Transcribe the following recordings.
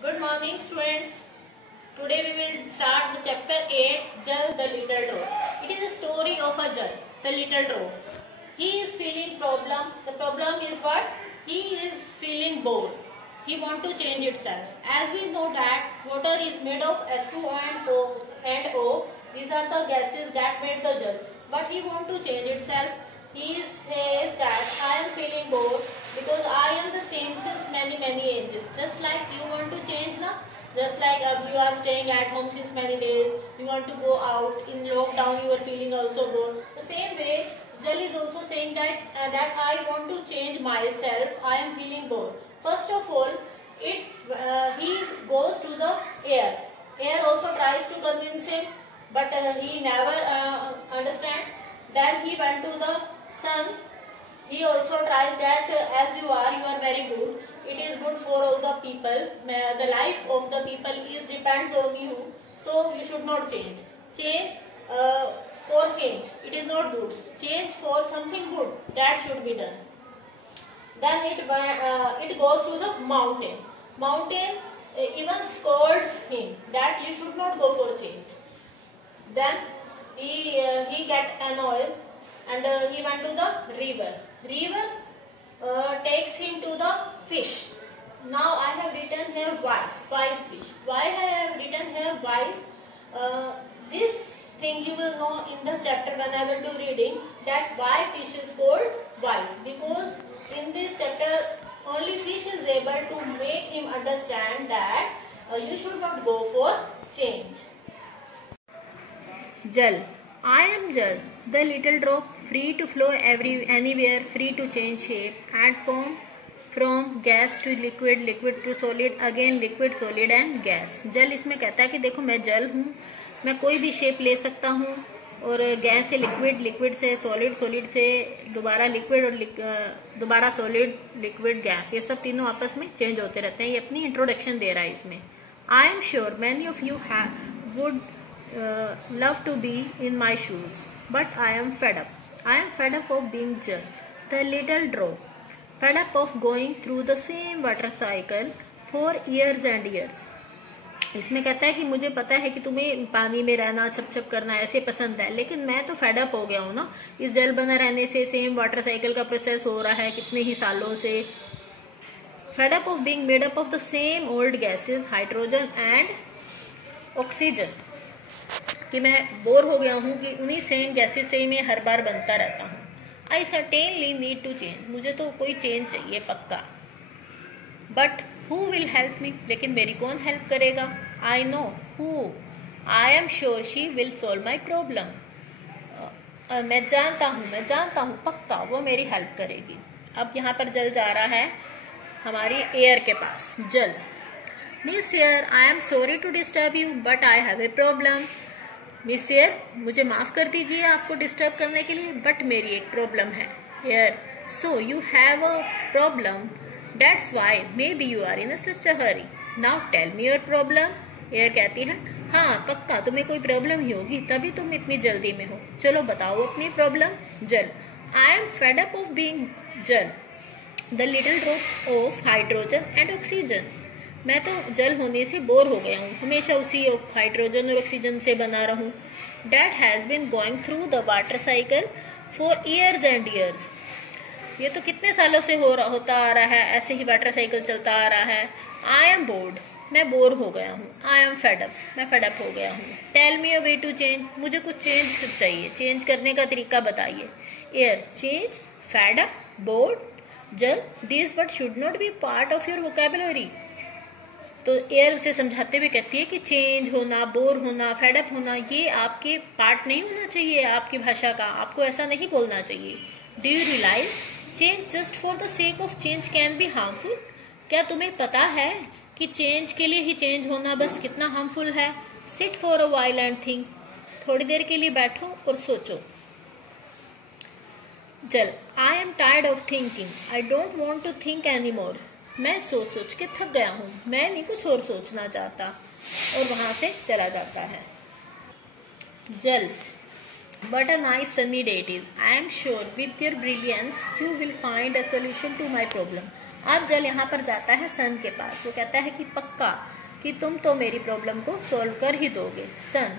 Good morning, students. Today we will start the chapter 8, Jal the Little Dog. It is a story of a Jal, the little dog. He is feeling problem. The problem is what? He is feeling bored. He want to change itself. As we know that water is made of H2O and O. These are the gases that made the Jal. But he want to change itself. He says that I am feeling bored because I am the same since many ages. Just like you want to change now. Just like you are staying at home since many days, you want to go out. In lockdown, you are feeling also bored. The same way, Jal is also saying that I want to change myself. I am feeling bored. First of all, he goes to the air. Air also tries to convince him, but he never understand. Then he went to the sun. He also tries that as you are very good. It is good for all the people. The life of the people depends on you. So you should not change. Change for change. It is not good. Change for something good. That should be done. Then it goes to the mountain. Mountain even scolds him that you should not go for change. Then he get annoyed and he went to the river. River takes him to the fish. Now I have written here wise fish. Why I have written here wise? This thing you will know in the chapter when I will do reading, that why fish is called wise, because in this chapter only fish is able to make him understand that you should not go for change. Jal. I am Jal, the little drop, free to flow anywhere, free to change shape and form from gas to liquid, liquid to solid, again liquid, solid and gas. जल इसमें कहता है कि देखो मैं जल हूँ, मैं कोई भी शेप ले सकता हूँ और गैस से लिक्विड, लिक्विड से सॉलिड, सॉलिड से दोबारा लिक्विड और दोबारा सॉलिड, लिक्विड, गैस, ये सब तीनों आपस में चेंज होते रहते हैं. ये अपनी इंट्रोडक्शन दे रहा है इसमें. आई am sure many of you would love to be in my shoes, but I am fed up. I am fed up of being Jal, the little drop, fed up of going through the same water cycle for years and years. इसमें कहता है कि मुझे पता है कि तुम्हें पानी में रहना, छप छप करना ऐसे पसंद है, लेकिन मैं तो फेड अप हो गया हूँ ना इस जल बना रहने से. सेम वाटर साइकिल का प्रोसेस हो रहा है कितने ही सालों से. Fade up of being made up of the same old gases, hydrogen and oxygen, कि मैं बोर हो गया हूँ कि उन्हीं सेम गैसेस से ही मैं हर बार बनता रहता हूँ. आई सर्टेनली नीड टू चेंज, मुझे तो कोई चेंज चाहिए पक्का. But who will help me, लेकिन मेरी कौन हेल्प करेगा. I know who, I am sure she will solve my problem. मैं जानता हूँ पक्का वो मेरी हेल्प करेगी. अब यहाँ पर जल जा रहा है हमारी एयर के पास. जल. Miss air, I am sorry to disturb you but I have a problem. Miss air, मुझे माफ कर दीजिए आपको डिस्टर्ब करने के लिए, बट मेरी एक प्रॉब्लम है. Air. So you have a problem, that's why may be you are in such a hurry. Now tell me your problem. Air कहती है हाँ पक्का तुम्हें कोई प्रॉब्लम ही होगी तभी तुम इतनी जल्दी में हो, चलो बताओ अपनी problem. Jal. I am fed up of being Jal, the little drop of hydrogen and oxygen. मैं तो जल होने से बोर हो गया हूँ, हमेशा उसी हाइड्रोजन और ऑक्सीजन से बना रहूं. That has been going through the water cycle for years and years. ये तो कितने सालों से होता आ रहा है, ऐसे ही वाटर साइकिल चलता आ रहा है. आई एम बोर्ड, मैं बोर हो गया हूँ. आई एम फेड अप, मैं फेड अप हो गया हूँ. Tell me a way to change, मुझे कुछ चेंज चाहिए, चेंज करने का तरीका बताइए. Air. Change, fed up, bored, Jal, this word should not be part of your vocabulary. तो एयर उसे समझाते हुए कहती है कि चेंज होना, बोर होना, फेडअप होना, ये आपके पार्ट नहीं होना चाहिए आपकी भाषा का, आपको ऐसा नहीं बोलना चाहिए. Do you realise change just for the sake of change can be harmful. क्या तुम्हें पता है कि चेंज के लिए ही चेंज होना बस कितना हार्मफुल है. Sit for a while and think, थोड़ी देर के लिए बैठो और सोचो. जल. I am tired of thinking, I don't want to think any more. मैं सोच के थक गया हूँ, मैं नहीं कुछ और सोचना चाहता, और वहां से चला जाता है. जल. But a nice sunny day it is. I am sure with your brilliance you will find a solution to my problem. अब जल यहाँ पर जाता है सन के पास। वो कहता है कि पक्का कि तुम तो मेरी प्रॉब्लम को सॉल्व कर ही दोगे। सन,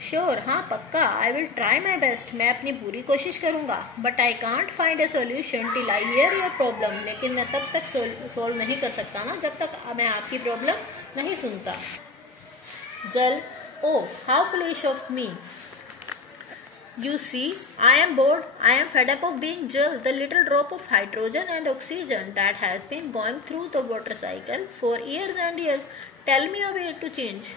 श्योर, हाँ पक्का, I will try my best, मैं अपनी पूरी कोशिश करूंगा। But I can't find a solution till I hear your problem, लेकिन मैं तब तक सॉल्व नहीं कर सकता ना जब तक मैं आपकी प्रॉब्लम नहीं सुनता। Jal, oh how foolish of me, you see, I am bored, I am fed up of being just the little drop of hydrogen and oxygen that has been going through the water cycle for years and years. Tell me a way to change.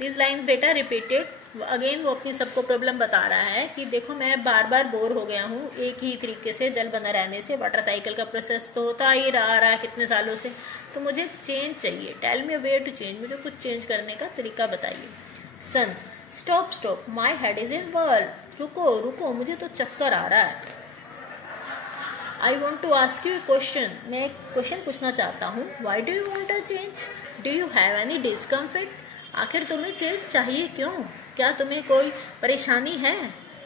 These lines बेटा repeated again। वो अपनी सबको problem बता रहा है कि देखो मैं बार बार बोर हो गया हूँ एक ही तरीके से जल बना रहने से। वाटर साइकिल का प्रोसेस तो होता ही रहा है कितने सालों से, तो मुझे चेंज चाहिए। Tell me a way to change, मुझे कुछ चेंज करने का तरीका बताइए। Son, stop stop, my head is in world, रुको रुको, मुझे तो चक्कर आ रहा है। I want to ask you a question, मैं एक क्वेश्चन पूछना चाहता हूँ। Why do you want a change, do you have any discomfort, आखिर तुम्हें चेंज चाहिए क्यों, क्या तुम्हें कोई परेशानी है।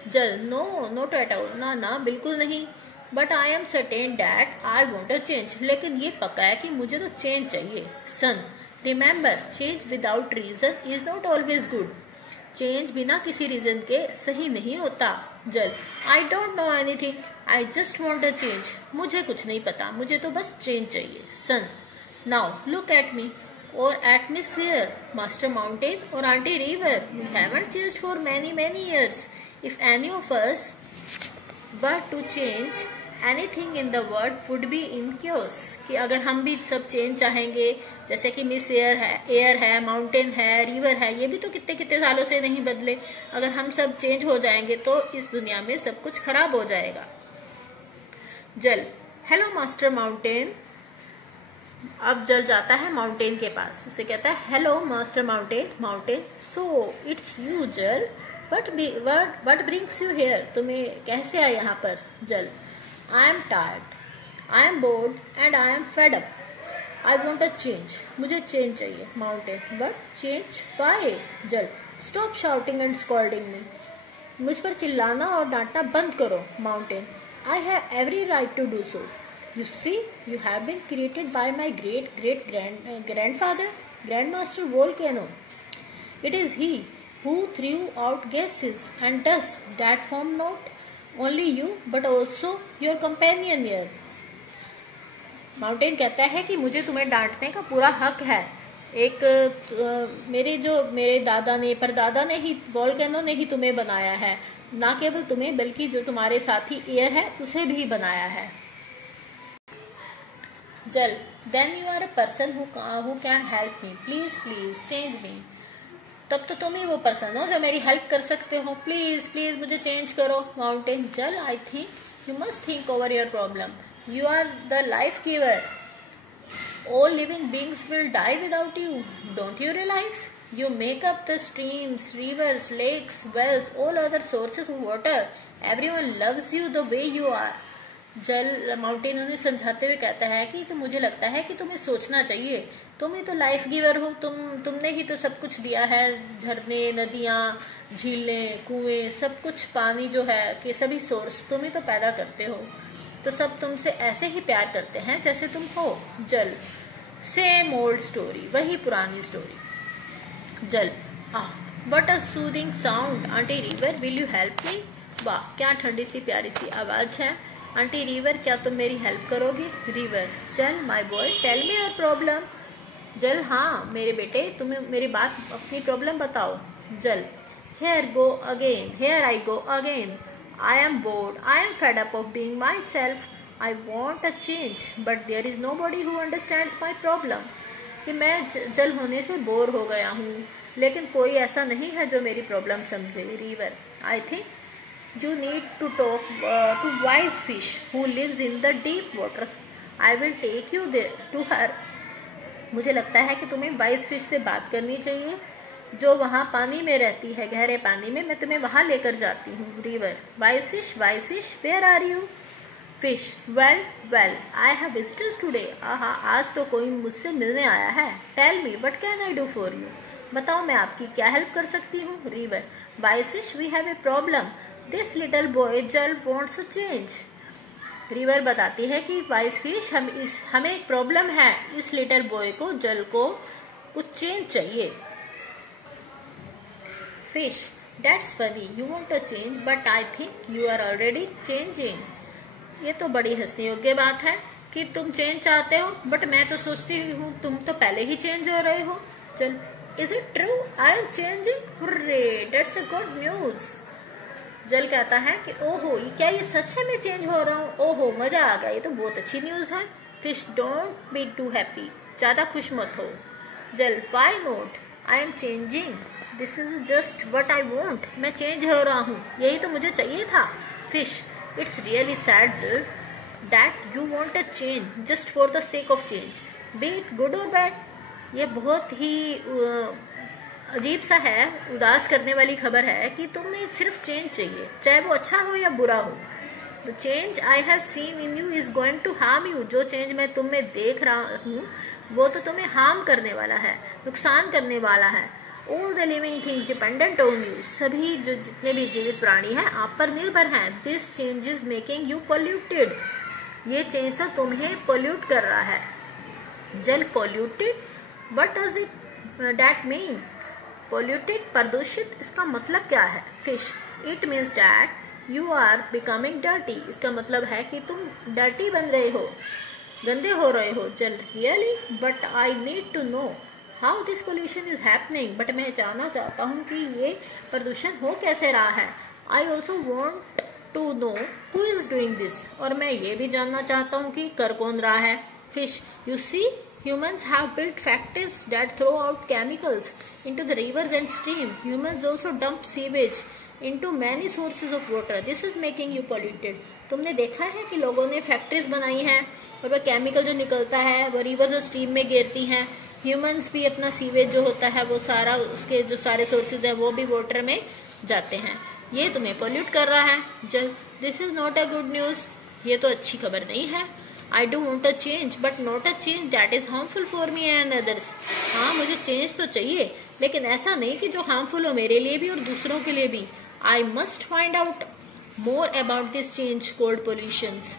जल, नो नॉट एट ऑल, ना ना बिल्कुल नहीं। But I am certain that I want a change, लेकिन ये पक्का है कि मुझे तो चेंज चाहिए। Son, remember, change without reason is not always good, change बिना किसी रीजन के सही नहीं होता। Jal, I don't know anything, I just want a change, मुझे कुछ नहीं पता, मुझे तो बस चेंज चाहिए। Son, now look at me और at miss here, master mountain और aunty river, we haven't changed for many many years. If any of us were to change anything in the world would be in chaos, कि अगर हम भी सब change चाहेंगे, जैसे कि मिस एयर है, माउंटेन है, रिवर है, ये भी तो कितने कितने सालों से नहीं बदले, अगर हम सब चेंज हो जाएंगे तो इस दुनिया में सब कुछ खराब हो जाएगा। जल, हेलो मास्टर माउंटेन। अब जल जाता है माउंटेन के पास, उसे कहता है hello master mountain. Mountain, so it's you जल, वट ब्रिंग्स यू हेयर, तुम्हें कैसे आया यहाँ पर। जल, I am tired, I am bored and I am fed up. I want a change. मुझे change चाहिए। Mountain, but change why? जल, stop shouting and scolding me. मुझ पर चिल्लाना और डांटना बंद करो। Mountain, I have every right to do so. You see, you have been created by my great grandfather, Grandmaster Volcano. It is he who threw out gases and dust that formed not only you but also your companion here. Mountain कहता है कि मुझे तुम्हें डांटने का पूरा हक है। मेरे दादा ने, परदादा ने ही, वोल्केनो ने ही तुम्हें बनाया है, ना केवल तुम्हें बल्कि जो तुम्हारे साथी एयर है उसे भी बनाया है। Jal, then you are a person who can help me, please please change me, तब तो तुम ही वो पर्सन हो जो मेरी हेल्प कर सकते हो, प्लीज प्लीज मुझे चेंज करो। माउंटेन, जल, I think you must think over your problem, you are the life giver, all living beings will die without you, don't you realise, you make up the streams, rivers, lakes, wells, all other sources of water, everyone loves you the way you are. जल, mountain उन्हें समझाते हुए कहता है कि तो मुझे लगता है कि तुम्हें सोचना चाहिए, तुम ही तो लाइफ गिवर हो, तुमने ही तो सब कुछ दिया है, झरने, नदियाँ, झीलें, कुएं, सब कुछ, पानी जो है कि सभी सोर्स तुम ही तो पैदा करते हो, तो सब तुमसे ऐसे ही प्यार करते हैं जैसे तुम हो। जल, सेम ओल्ड स्टोरी, वही पुरानी स्टोरी। जल, what a soothing sound, aunty river will you help me, वाह क्या ठंडी सी प्यारी सी आवाज है। आंटी रिवर, क्या तुम मेरी हेल्प करोगी। रिवर, जल, my boy tell me your problem. जल, हाँ मेरे बेटे, तुम्हें मेरी बात, अपनी प्रॉब्लम बताओ। जल, here I go again, I am bored, I am fed up of being myself, I want a change but there is nobody who understands my problem, कि मैं जल होने से बोर हो गया हूँ, लेकिन कोई ऐसा नहीं है जो मेरी प्रॉब्लम समझे। River, I think you need to talk to wise fish who lives in the deep waters. I will take you there to her. मुझे लगता है कि तुम्हें वाइज फिश से बात करनी चाहिए जो वहाँ पानी में रहती है, गहरे पानी में, मैं तुम्हें वहाँ लेकर जाती हूँ। River, wise fish, where are you. Fish, well I have visitors today, आज तो कोई मुझसे मिलने आया है। Tell me what can I do for you, बताओ मैं आपकी क्या हेल्प कर सकती हूँ। River, wise fish, we have a problem, this little boy जल वॉन्ट्स अ चेंज। रिवर बताती है कि वाइस फिश हमें एक प्रॉब्लम है, इस लिटिल बॉय को, जल को कुछ चेंज चाहिए। Fish, that's funny, you want a change but I think you are already changing. ये तो बड़ी हंसने योग्य बात है कि तुम चेंज चाहते हो, बट मैं तो सोचती हूँ तुम तो पहले ही चेंज हो रहे हो। चल, is it true I am changing? Hurray, that's a good news. जल कहता है कि ओहो, क्या ये सच है मैं चेंज हो रहा हूँ? ओहो, मजा आ गया, ये तो बहुत अच्छी न्यूज है। Fish, don't be too happy, ज्यादा खुश मत हो। जल, why not, I am changing, this is just what I want, मैं चेंज हो रहा हूँ, यही तो मुझे चाहिए था। फिश, इट्स रियली सैड जल that you want a change just for the sake of change, be it good और बैड। ये बहुत ही अजीब सा है, उदास करने वाली खबर है कि तुम्हें सिर्फ चेंज चाहिए, चाहे वो अच्छा हो या बुरा हो। The change I have seen in you is going to harm you, जो चेंज मैं तुम में देख रहा हूँ वो तो तुम्हें हार्म करने वाला है, नुकसान करने वाला है। All the living things dependent on you, सभी जो जितने भी जीवित प्राणी हैं आप पर निर्भर हैं। This change is making you polluted, ये चेंज तो तुम्हें पोल्यूट कर रहा है। जल, polluted, what does it that mean? Polluted, प्रदूषित, इसका मतलब क्या है? Fish, it means that you are becoming dirty, इसका मतलब है कि तुम डर्टी बन रहे हो, गंदे हो रहे हो। जल, really, but I need to know how this pollution is happening, but मैं जानना चाहता हूँ कि ये प्रदूषण हो कैसे रहा है। I also want to know who is doing this, और मैं ये भी जानना चाहता हूँ कि कर कौन रहा है। Fish, you see, humans have built factories that throw out chemicals into the rivers and streams. Humans also dump sewage into many sources of water. This is making you polluted. तुमने देखा है कि लोगों ने फैक्ट्रीज बनाई हैं और वह केमिकल जो निकलता है वो रिवर्स और स्ट्रीम में गिरती हैं। ह्यूमंस भी अपना सीवेज जो होता है वो सारा, उसके जो सारे सोर्सेज हैं वो भी वाटर में जाते हैं, ये तुम्हें पोल्यूट कर रहा है। जल, this is not a good news, ये तो अच्छी खबर नहीं है। I do want a change, but not a change that is harmful for me and others. हाँ, मुझे चेंज तो चाहिए, लेकिन ऐसा नहीं कि जो हार्मफुल हो मेरे लिए भी और दूसरों के लिए भी। I must find out more about this change called pollutions.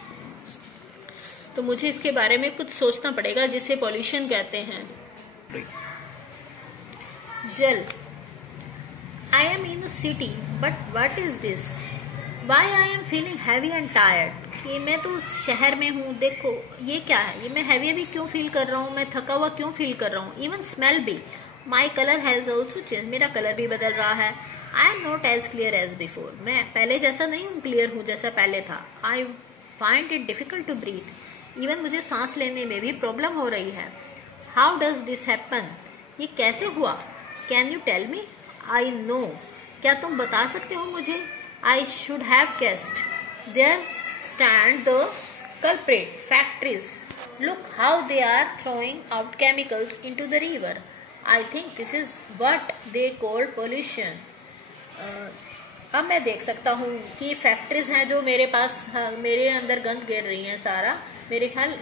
तो मुझे इसके बारे में कुछ सोचना पड़ेगा जिसे pollution कहते हैं। जल, I am in a city, but what is this? Why I am feeling heavy and tired? कि मैं तो शहर में हूँ, देखो ये क्या है, ये मैं हैवी क्यों फील कर रहा हूँ, मैं थका हुआ क्यों फील कर रहा हूँ। इवन स्मेल भी, my colour has also change, मेरा कलर भी बदल रहा है। I am not as clear as before, मैं पहले जैसा नहीं हूँ, क्लियर हूँ जैसा पहले था। I find it difficult to breathe, even मुझे सांस लेने में भी प्रॉब्लम हो रही है। हाउ डज दिस हैपन, ये कैसे हुआ? Can you tell me? I know, क्या तुम बता सकते हो मुझे? I should have guessed, there stand the culprit factories, look how they are throwing out chemicals into the river. I think this is what they call pollution. अब मैं देख सकता हूँ कि फैक्ट्रीज हैं जो मेरे पास, मेरे अंदर गंद गिर रही हैं सारा, मेरे ख्याल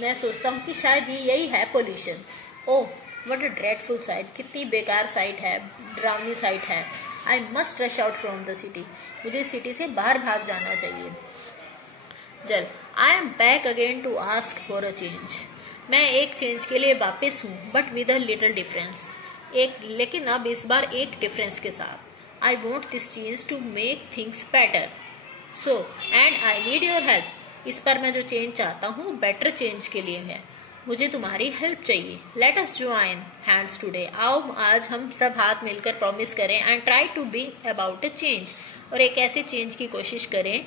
मैं सोचता हूँ कि शायद ये यही है pollution. Oh, what a dreadful sight, कितनी बेकार साइट है, डरावनी साइट है। I must rush out from the city, मुझे सिटी से बाहर भाग जाना चाहिए। जल, I am back again to ask for a change, मैं एक चेंज के लिए वापस हूँ, but with a little difference, लेकिन अब इस बार एक डिफरेंस के साथ। I want this change to make things better, so and I need your help. इस पर मैं जो चेंज चाहता हूँ बेटर चेंज के लिए है, मुझे तुम्हारी हेल्प चाहिए। Let us join hands today, आओ आज हम सब हाथ मिलकर प्रॉमिस करें and try to bring about a change, और एक ऐसे चेंज की कोशिश करें,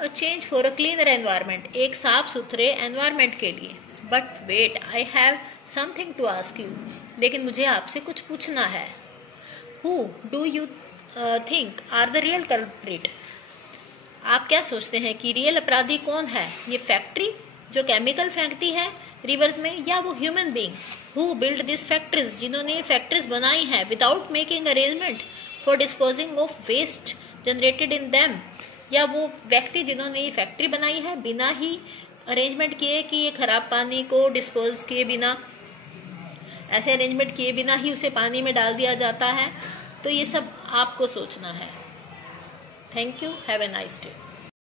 a change for a cleaner environment, एक साफ सुथरे एनवायरमेंट के लिए। But wait, I have something to ask you, लेकिन मुझे आपसे कुछ पूछना है। Who do you think are the real culprit, आप क्या सोचते हैं कि रियल अपराधी कौन है? ये फैक्ट्री जो केमिकल फेंकती है रिवर्स में, या वो human being who build this factories, जिन्होंने ये फैक्ट्रीज बनाई हैं without making arrangement for disposing of waste generated in them, या वो व्यक्ति जिन्होंने ये फैक्ट्री बनाई है बिना ही अरेंजमेंट किए कि ये खराब पानी को डिस्पोज किए बिना, ऐसे अरेंजमेंट किए बिना ही उसे पानी में डाल दिया जाता है। तो ये सब आपको सोचना है। Thank you, have a nice day.